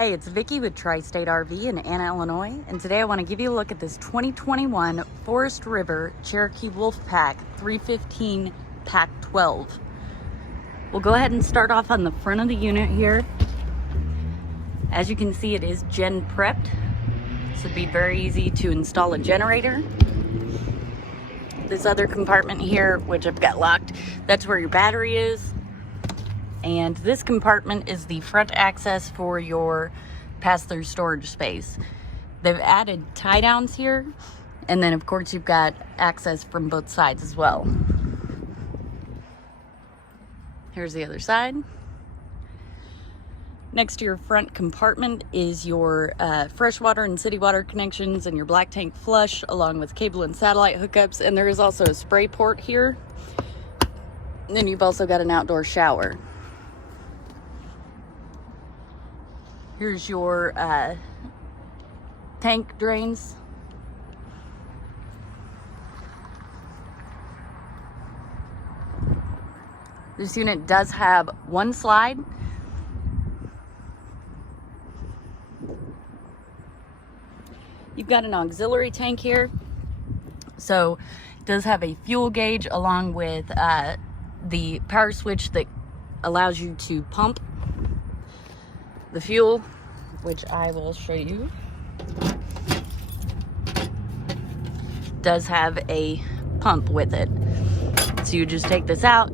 Hey, it's Vicki with Tri-State RV in Anna, Illinois, and today I want to give you a look at this 2021 Forest River Cherokee Wolfpack 315Pack12. We'll go ahead and start off on the front of the unit here. As you can see, it is gen prepped, so it'd be very easy to install a generator. This other compartment here, which I've got locked, that's where your battery is. And this compartment is the front access for your pass-through storage space. They've added tie downs here, and then of course you've got access from both sides as well. Here's the other side. Next to your front compartment is your freshwater and city water connections and your black tank flush, along with cable and satellite hookups, and there is also a spray port here. And then you've also got an outdoor shower. Here's your tank drains. This unit does have one slide. You've got an auxiliary tank here. So it does have a fuel gauge along with the power switch that allows you to pump the fuel, which I will show you. Does have a pump with it. So you just take this out,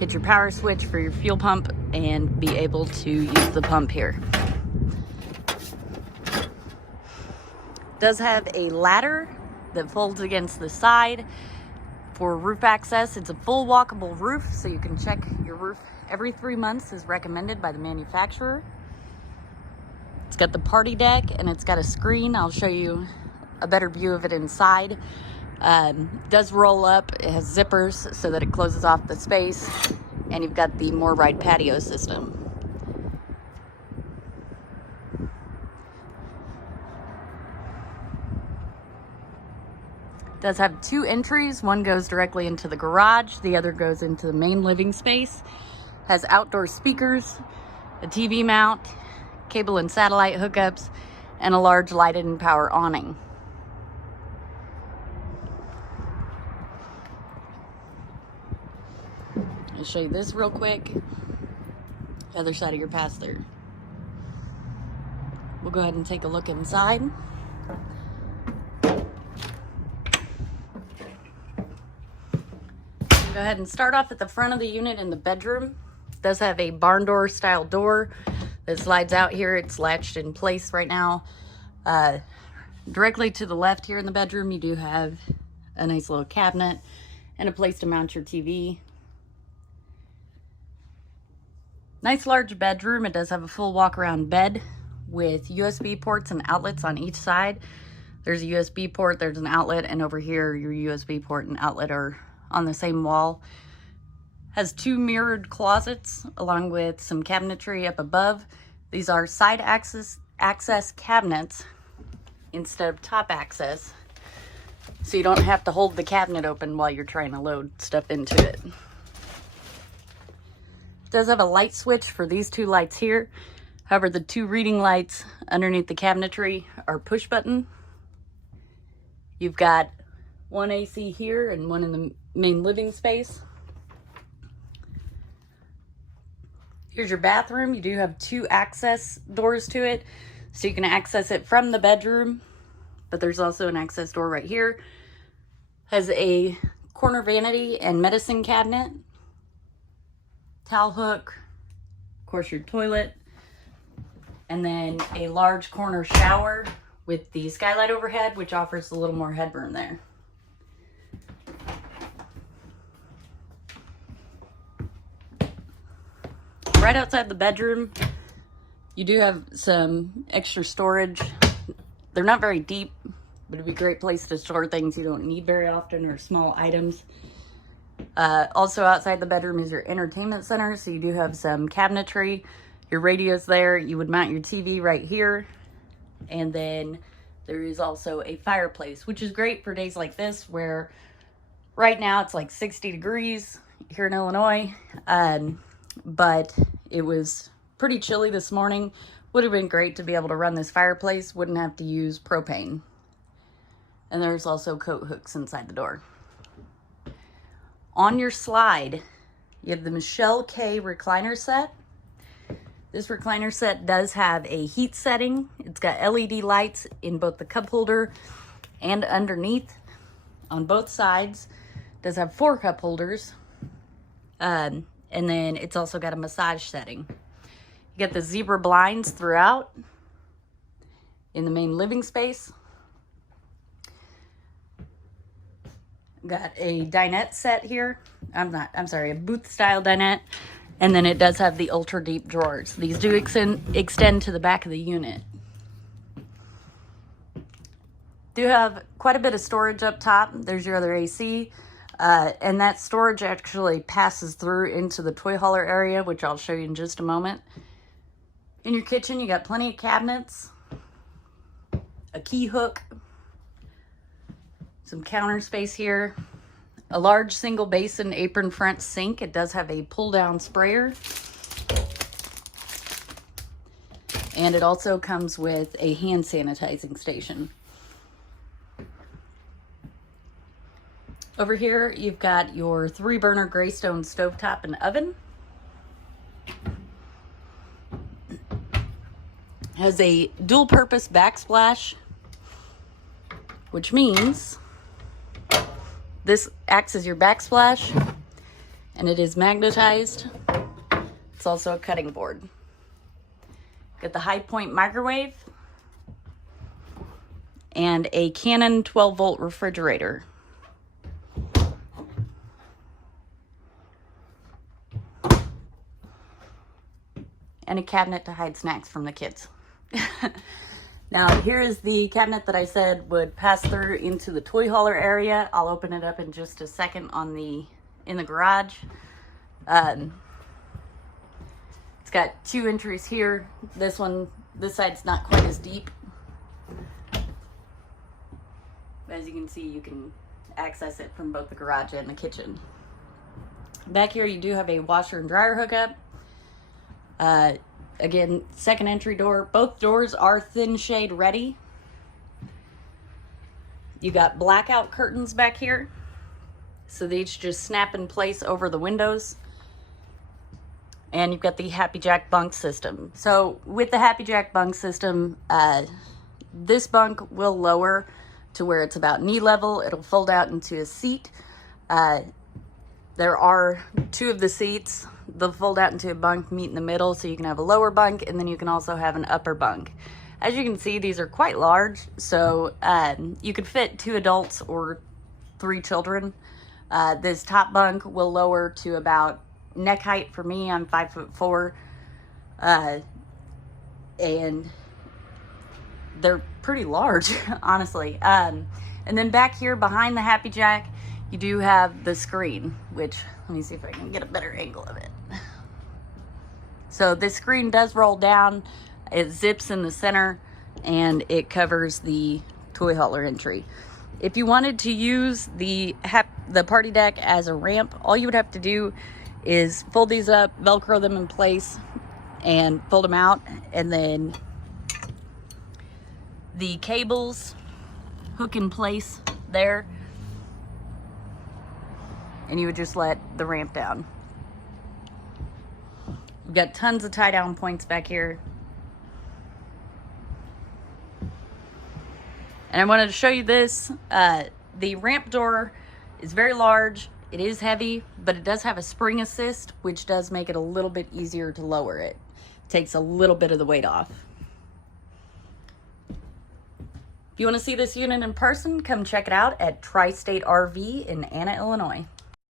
hit your power switch for your fuel pump, and be able to use the pump here. Does have a ladder that folds against the side for roof access. It's a full walkable roof, so you can check your roof every 3 months as recommended by the manufacturer. It's got the party deck and it's got a screen. I'll show you a better view of it inside. Does roll up, it has zippers so that it closes off the space, and you've got the More Ride patio system. Does have two entries. One goes directly into the garage, the other goes into the main living space. Has outdoor speakers, a TV mount, cable and satellite hookups, and a large lighted and power awning. I'll show you this real quick. The other side of your pass-through. We'll go ahead and take a look inside. Go ahead and start off at the front of the unit in the bedroom. It does have a barn door style door that slides out here. It's latched in place right now. Directly to the left here in the bedroom, you do have a nice little cabinet and a place to mount your TV. Nice large bedroom. It does have a full walk-around bed with USB ports and outlets on each side. There's a USB port, there's an outlet, and over here your USB port and outlet are on the same wall. Has two mirrored closets along with some cabinetry up above. These are side access cabinets instead of top access, so you don't have to hold the cabinet open while you're trying to load stuff into it. It does have a light switch for these two lights here. However, the two reading lights underneath the cabinetry are push button. You've got one AC here and one in the main living space. Here's your bathroom. You do have two access doors to it, so you can access it from the bedroom, but there's also an access door right here. Has a corner vanity and medicine cabinet, towel hook, of course your toilet, and then a large corner shower with the skylight overhead, which offers a little more headroom there. Right outside the bedroom, you do have some extra storage. They're not very deep, but it'd be a great place to store things you don't need very often or small items. Also outside the bedroom is your entertainment center, so you do have some cabinetry. Your radio's there. You would mount your TV right here. And then there is also a fireplace, which is great for days like this where right now it's like 60 degrees here in Illinois. But it was pretty chilly this morning Would have been great to be able to run this fireplace, wouldn't have to use propane. And there's also coat hooks inside the door. On your slide, you have the Michelle K recliner set. This recliner set does have a heat setting. It's got LED lights in both the cup holder and underneath on both sides. It does have 4 cup holders. And then it's also got a massage setting. You get the zebra blinds throughout in the main living space. Got a dinette set here. I'm sorry, a booth style dinette. And then it does have the ultra deep drawers. These do extend to the back of the unit. Do have quite a bit of storage up top. There's your other AC. And that storage actually passes through into the toy hauler area, which I'll show you in just a moment. In your kitchen, you got plenty of cabinets, a key hook, some counter space here, a large single basin apron front sink. It does have a pull down sprayer. And it also comes with a hand sanitizing station. Over here, you've got your 3-burner Greystone stovetop and oven. Has a dual purpose backsplash, which means this acts as your backsplash, and it is magnetized. It's also a cutting board. Got the high point microwave and a Canon 12-volt refrigerator. And a cabinet to hide snacks from the kids. Now, here is the cabinet that I said would pass through into the toy hauler area. I'll open it up in just a second in the garage. It's got 2 entries here. This side's not quite as deep. As you can see, you can access it from both the garage and the kitchen. Back here, you do have a washer and dryer hookup. Again, second entry door. Both doors are thin shade ready. You got blackout curtains back here, so they each just snap in place over the windows. And you've got the Happy Jack bunk system. So with the Happy Jack bunk system, this bunk will lower to where it's about knee level. It'll fold out into a seat. There are 2 of the seats. They'll fold out into a bunk, meet in the middle, so you can have a lower bunk, and then you can also have an upper bunk. As you can see, these are quite large, so you could fit 2 adults or 3 children. This top bunk will lower to about neck height for me. I'm 5'4", and they're pretty large, honestly. And then back here behind the Happy Jack, you do have the screen, which, let me see if I can get a better angle of it. So this screen does roll down, it zips in the center, and it covers the toy hauler entry. If you wanted to use the party deck as a ramp, all you would have to do is fold these up, Velcro them in place, and fold them out, and then the cables hook in place there, and you would just let the ramp down. We've got tons of tie down points back here. And I wanted to show you this. The ramp door is very large. It is heavy, but it does have a spring assist, which does make it a little bit easier to lower it. It takes a little bit of the weight off. If you want to see this unit in person, come check it out at Tri-State RV in Anna, Illinois.